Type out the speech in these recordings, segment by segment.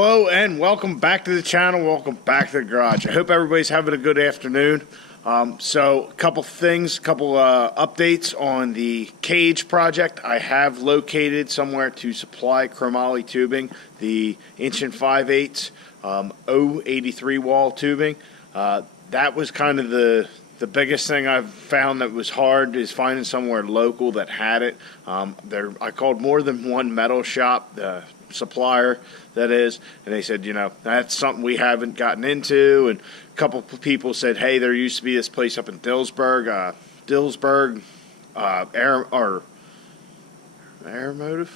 Hello and welcome back to the channel. Welcome back to the garage. I hope everybody's having a good afternoon. So a couple things, updates on the cage project. I have located somewhere to supply chromoly tubing, the 1 5/8 083 wall tubing. That was kind of the biggest thing I've found that was hard, is finding somewhere local that had it. I called more than one metal shop, supplier that is, and they said, you know, that's something we haven't gotten into. And a couple of people said, hey, there used to be this place up in Dillsburg, Aeromotive.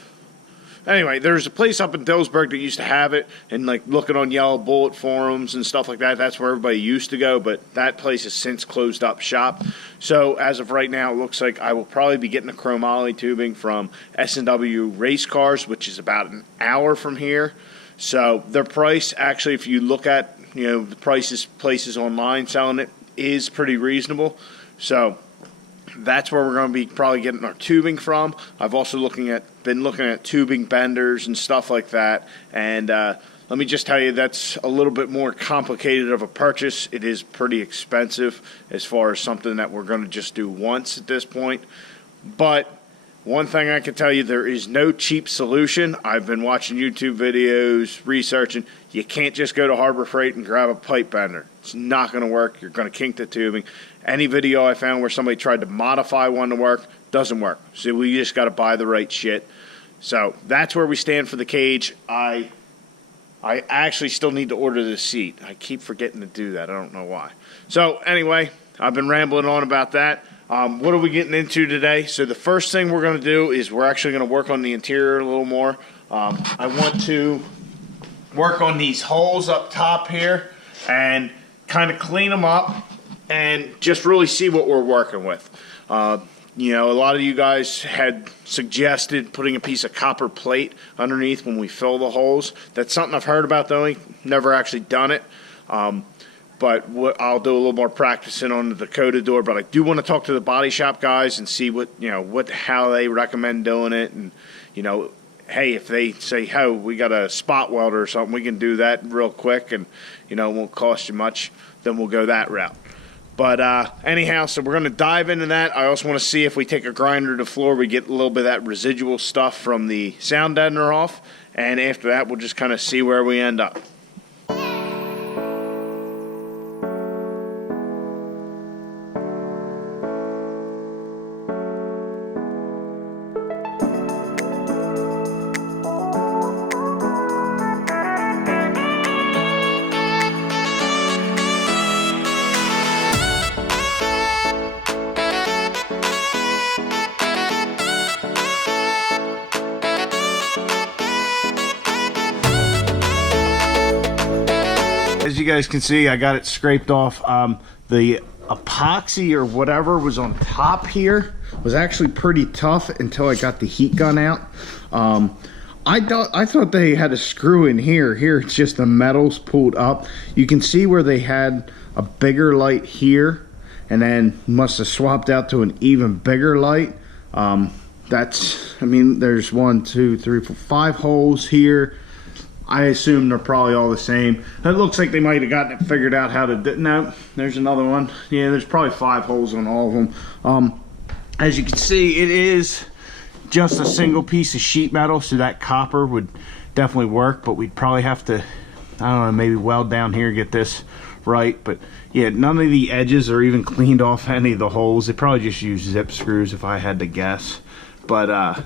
Anyway, there's a place up in Dillsburg that used to have it, and like looking on Yellow Bullet forums and stuff like that, that's where everybody used to go, but that place has since closed up shop. So as of right now, it looks like I will probably be getting the chromoly tubing from S&W Race Cars, which is about an hour from here. So their price, actually, if you look at, you know, the places online selling it, is pretty reasonable. So that's where we're going to be probably getting our tubing from. I've also been looking at tubing benders and stuff like that. And let me just tell you, that's a little bit more complicated of a purchase. It is pretty expensive as far as something that we're going to just do once at this point. But one thing I can tell you, there is no cheap solution. I've been watching YouTube videos, researching. You can't just go to Harbor Freight and grab a pipe bender. It's not going to work. You're going to kink the tubing. Any video I found where somebody tried to modify one to work, doesn't work. So we just got to buy the right shit. So that's where we stand for the cage. I actually still need to order the seat. I keep forgetting to do that. I don't know why. So anyway, I've been rambling on about that. What are we getting into today? So the first thing we're going to do is we're actually going to work on the interior a little more. I want to work on these holes up top here and kind of clean them up and just really see what we're working with. You know, a lot of you guys had suggested putting a piece of copper plate underneath when we fill the holes. That's something I've heard about doing, never actually done it. But I'll do a little more practicing on the Dakota door. But I do want to talk to the body shop guys and see how they recommend doing it. And, you know, hey, if they say, hey, we got a spot welder or something, we can do that real quick and, you know, it won't cost you much, then we'll go that route. But anyhow, so we're going to dive into that. I also want to see if we take a grinder to the floor, we get a little bit of that residual stuff from the sound deadener off. And after that, we'll just kind of see where we end up. As you guys can see, I got it scraped off. The epoxy or whatever was on top here was actually pretty tough until I got the heat gun out. I thought they had a screw in here. Here it's just the metal's pulled up. You can see where they had a bigger light here and then must have swapped out to an even bigger light. I mean, there's 1, 2, 3, 4, 5 holes here. I assume they're probably all the same. It looks like they might have gotten it figured out how to do. No, there's another one. Yeah, there's probably 5 holes on all of them. As you can see, it is just a single piece of sheet metal, so that copper would definitely work, but we'd probably have to, I don't know, maybe weld down here, get this right. But yeah, none of the edges are even cleaned off any of the holes. They probably just use zip screws if I had to guess. But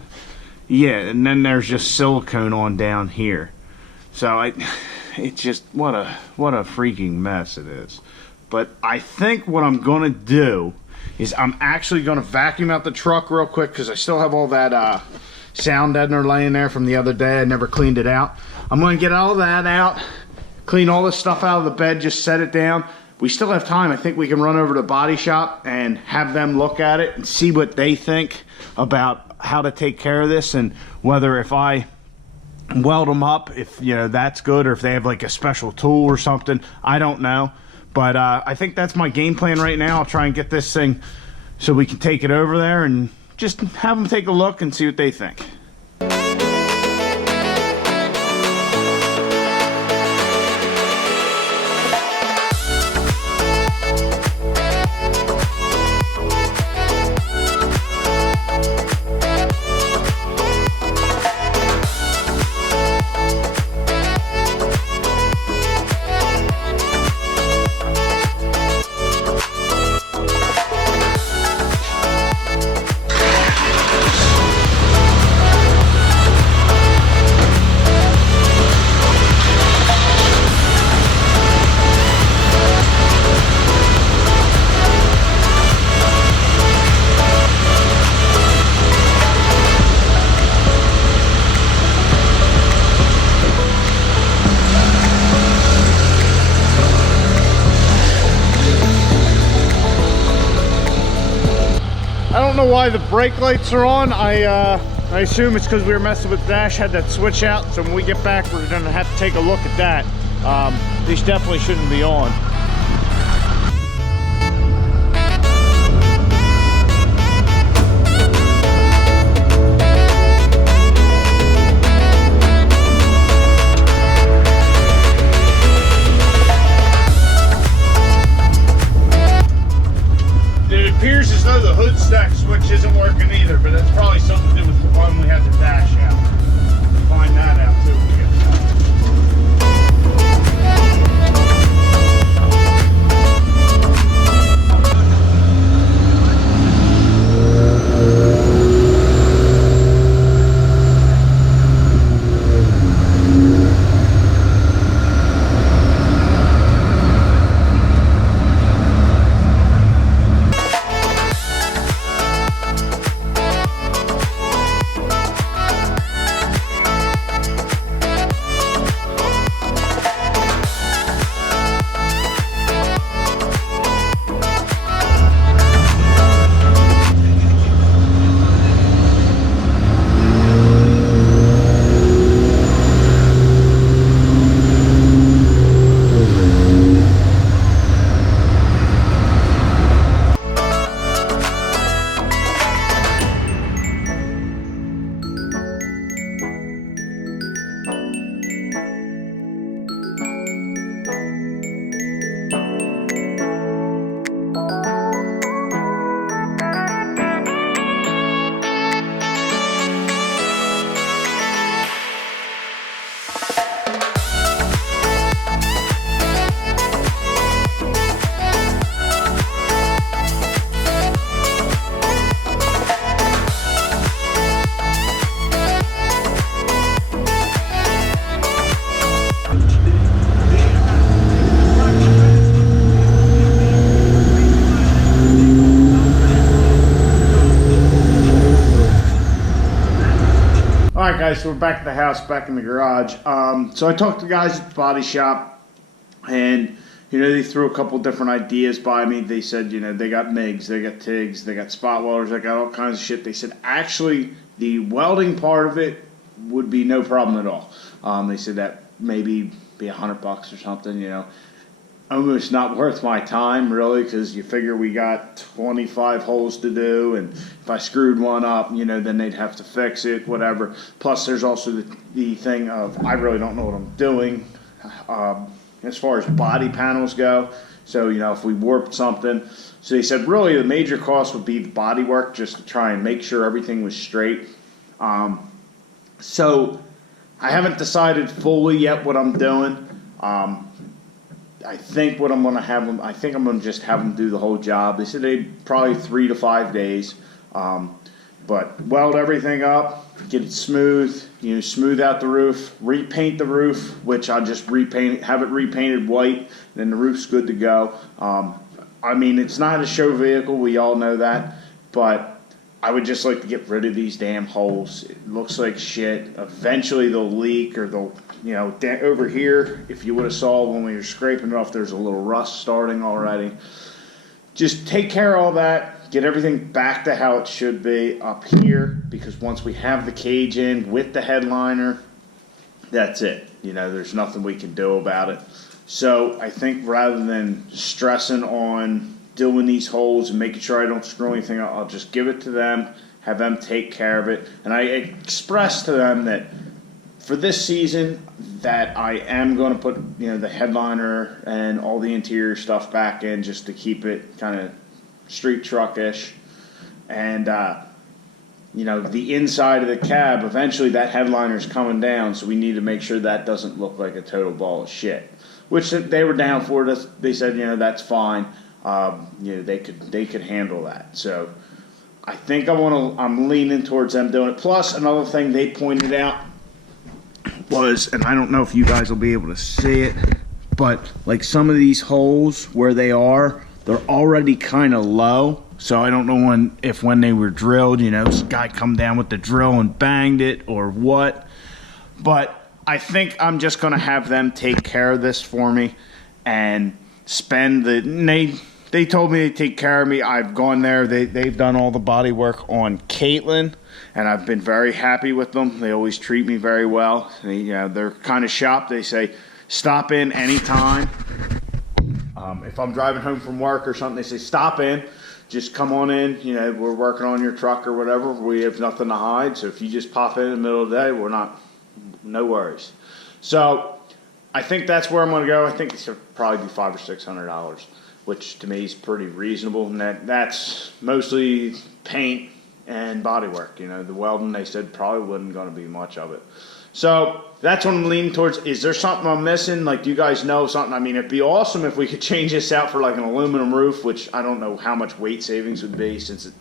yeah, and then there's just silicone on down here. So it's just, what a freaking mess it is. But I think what I'm gonna do is I'm actually gonna vacuum out the truck real quick, because I still have all that sound deadener laying there from the other day. I never cleaned it out. I'm gonna get all that out, clean all this stuff out of the bed, just set it down. We still have time. I think we can run over to the body shop and have them look at it and see what they think about how to take care of this, and whether if I weld them up, if, you know, that's good, or if they have like a special tool or something. I don't know, but I think that's my game plan right now. I'll try and get this thing so we can take it over there and just have them take a look and see what they think. know why the brake lights are on. I assume it's because we were messing with the dash, had that switch out. So when we get back, we're gonna have to take a look at that. These definitely shouldn't be on. It appears as though the hood stack switch isn't working either, but that's probably something to do with the one we had the dash out. We'll find that out too when we get back. Alright guys, so we're back at the house, back in the garage. So I talked to the guys at the body shop, and they threw a couple different ideas by me. They said, they got MIGs, they got TIGs, they got spot welders, they got all kinds of shit. They said actually the welding part of it would be no problem at all. They said that maybe be $100 or something, almost not worth my time really, because you figure we got 25 holes to do, and if I screwed one up, then they'd have to fix it, whatever. Plus there's also the thing of I really don't know what I'm doing as far as body panels go. So if we warped something, so they said really the major cost would be the body work, just to try and make sure everything was straight. So I haven't decided fully yet what I'm doing. I think what I'm going to have them, I think I'm going to just have them do the whole job. They said they probably 3 to 5 days, but weld everything up, get it smooth, smooth out the roof, repaint the roof, which I'll just repaint, have it repainted white, then the roof's good to go. I mean, it's not a show vehicle, we all know that, but I would just like to get rid of these damn holes. It looks like shit. Eventually they'll leak, or they'll, over here, if you would have saw when we were scraping it off, there's a little rust starting already. Just take care of all that, get everything back to how it should be up here, because once we have the cage in with the headliner, that's it. There's nothing we can do about it. So I think rather than stressing on doing these holes and making sure I don't screw anything up, I'll just give it to them, have them take care of it. And I expressed to them that for this season that I am going to put the headliner and all the interior stuff back in, just to keep it kind of street truck-ish. And the inside of the cab, eventually that headliner is coming down, so we need to make sure that doesn't look like a total ball of shit, which they were down for. This, they said that's fine. They could handle that. So I think I'm leaning towards them doing it. Plus another thing they pointed out was, and I don't know if you guys will be able to see it, but like some of these holes where they're already kind of low. So I don't know when they were drilled, this guy come down with the drill and banged it or what. But I think I'm just going to have them take care of this for me and spend they they told me they'd take care of me. I've gone there. They've done all the body work on Caitlin, and I've been very happy with them. They always treat me very well. They're kind of shop. They say, stop in anytime. If I'm driving home from work or something, they say, stop in. Just come on in. We're working on your truck or whatever. We have nothing to hide. So if you just pop in the middle of the day, no worries. So I think that's where I'm going to go. I think it's probably be $500 or $600, which to me is pretty reasonable. And that's mostly paint and body work. The welding, they said, probably wasn't going to be much of it. So that's what I'm leaning towards. Is there something I'm missing? Like, do you guys know something? I mean, it'd be awesome if we could change this out for like an aluminum roof, which I don't know how much weight savings would be since it's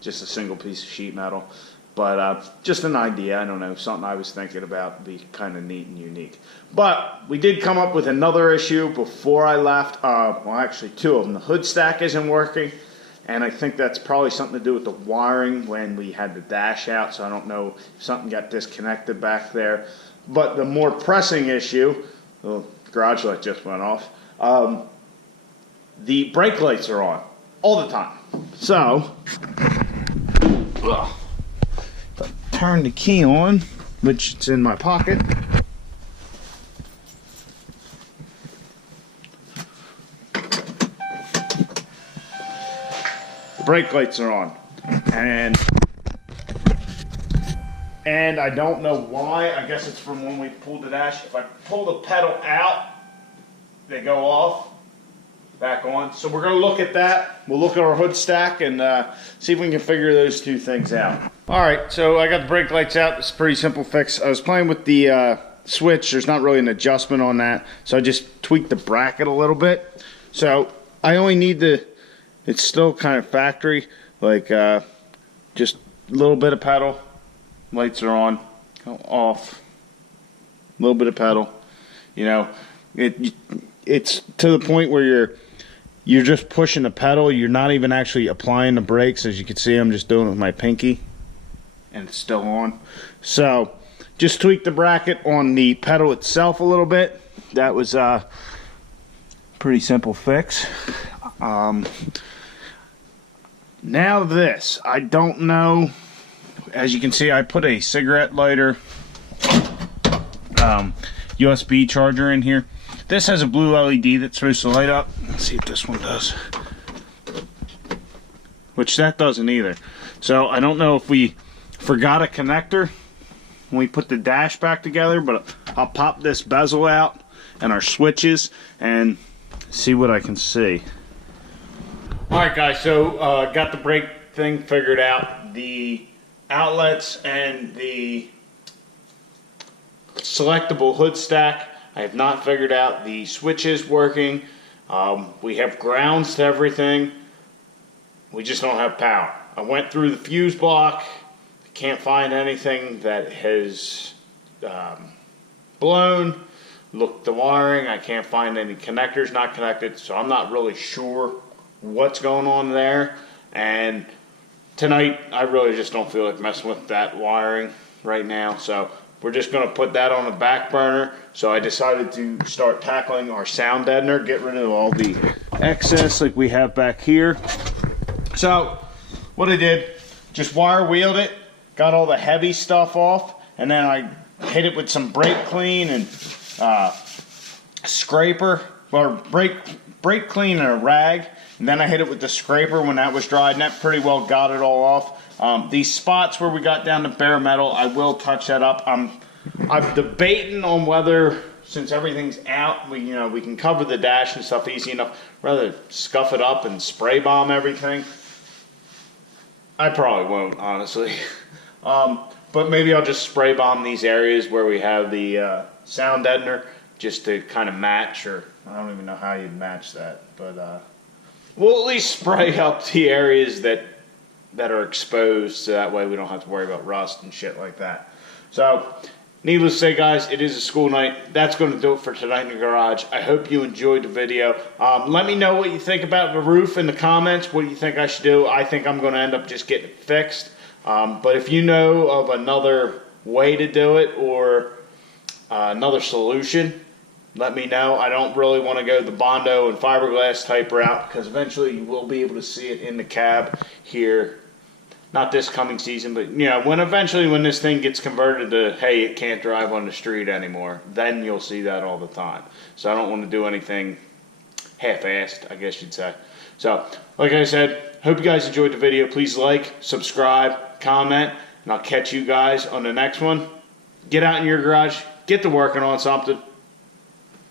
just a single piece of sheet metal. But just an idea. I don't know. Something I was thinking about be kind of neat and unique. But we did come up with another issue before I left. Well, actually, two of them. The hood stack isn't working. And I think that's probably something to do with the wiring when we had the dash out. So I don't know if something got disconnected back there. But the more pressing issue, the garage light just went off. The brake lights are on all the time. So, turn the key on, which it's in my pocket. The brake lights are on, and I don't know why. I guess it's from when we pulled the dash. If I pull the pedal out, they go off, back on. So we're going to look at that. We'll look at our hood stack and see if we can figure those two things out. All right, so I got the brake lights out. It's a pretty simple fix. I was playing with the switch. There's not really an adjustment on that, so I just tweaked the bracket a little bit. So I only need it's still kind of factory, like just a little bit of pedal. Lights are on, off, a little bit of pedal. It's to the point where you're just pushing the pedal. You're not even actually applying the brakes. As you can see, I'm just doing it with my pinky, and it's still on. So just tweak the bracket on the pedal itself a little bit. That was a pretty simple fix. Now this, I don't know. As you can see, I put a cigarette lighter USB charger in here. This has a blue LED that's supposed to light up. Let's see if this one does. Which that doesn't either. So I don't know if we forgot a connector when we put the dash back together, but I'll pop this bezel out and our switches and see what I can see. Alright guys, so got the brake thing figured out. The outlets and the selectable hood stack, I have not figured out. The switches working. We have grounds to everything. We just don't have power. I went through the fuse block. Can't find anything that has blown. Looked the wiring. I can't find any connectors not connected, so I'm not really sure what's going on there. And tonight I really just don't feel like messing with that wiring right now, so we're just going to put that on the back burner. So I decided to start tackling our sound deadener, get rid of all the excess like we have back here. So what I did, just wire wheeled it, got all the heavy stuff off, and then I hit it with some brake clean and scraper, or brake clean and a rag. And then I hit it with the scraper when that was dried, and that pretty well got it all off. These spots where we got down to bare metal, I will touch that up. I'm debating on whether, since everything's out, we can cover the dash and stuff easy enough, rather scuff it up and spray bomb everything. I probably won't, honestly. But maybe I'll just spray bomb these areas where we have the sound deadener, just to kind of match, or I don't even know how you'd match that, but we'll at least spray up the areas that are exposed, so that way we don't have to worry about rust and shit like that. So, needless to say, guys, it is a school night. That's going to do it for tonight in the garage. I hope you enjoyed the video. Let me know what you think about the roof in the comments. What do you think I should do? I think I'm going to end up just getting it fixed. But if you know of another way to do it, or another solution, let me know. I don't really want to go the Bondo and fiberglass type route because eventually you will be able to see it in the cab here. Not this coming season, but when this thing gets converted to, hey, it can't drive on the street anymore, then you'll see that all the time. So I don't want to do anything half-assed, I guess you'd say. So, like I said, hope you guys enjoyed the video. Please like, subscribe, comment, and I'll catch you guys on the next one. Get out in your garage, get to working on something.